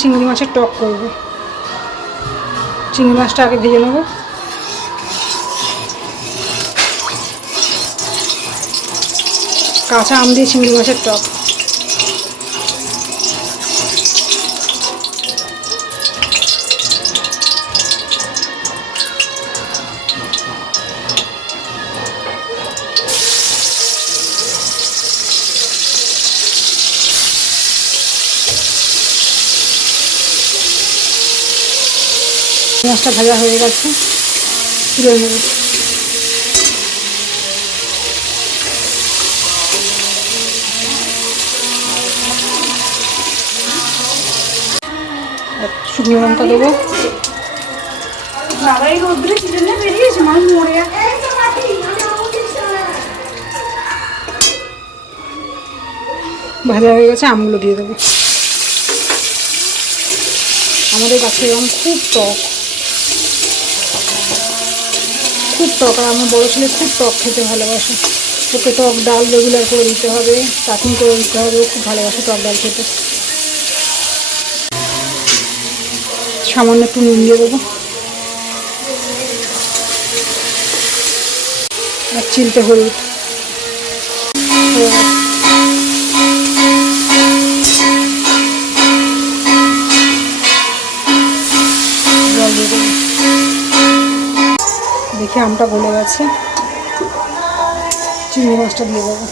চিংড়ি মাছের টক করব। চিংড়ি মাছটা আগে ভেজে নেব। কাঁচা আম দিয়ে চিংড়ি মাছের টক। মাছটা ভাজা হয়ে গেছে। তুলে নেব। শুকনো লঙ্কা দেবো। বাবাই রোদ্রে কি জন্য বেরিয়েছে? মানুষ মরে ভাজা হয়ে গেছে আমগুলো দিয়ে দেবো। আমাদের গাছের আম খুব টক। খুব টক, আর আমার বড় ছেলে খুব টক খেতে ভালোবাসে। ওকে টক, ডাল রেগুলার করে দিতে হবে, চাটনি করে দিতে হবে, ও খুব ভালোবাসে টক ডাল খেতে। সামান্য একটু নুন দিয়ে দেবো। আর চিলতে হলুদ। জল দেখি আমটা গলে গেছে। চিংড়ি মাছটা দিয়ে দেবো।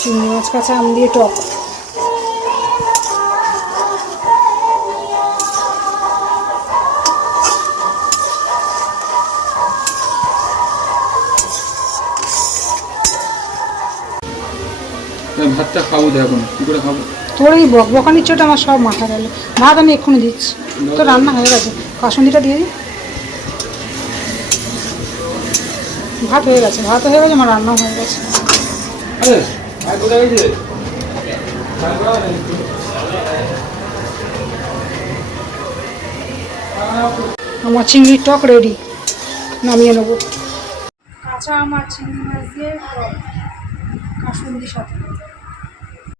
চিংড়ি মাছ কাছে আম দিয়ে টক। ভাতটা খাব তো এখন কী করে খাব? তোর এই বকবকানির চোট আমার সব মাথা গেল। ভাত আমি এক্ষুনি দিচ্ছি। তো রান্না হয়ে গেছে। কাসুন্দিটা দিয়ে দিই ভাত হয়ে গেছে ভাত হয়ে গেছে আমার রান্নাও হয়ে গেছে। আমার চিংড়ির টক রেডি নামিয়ে নেব। কাঁচা আমার চিংড়ি মাছ দিয়ে টক কাসুন্দির সাথে।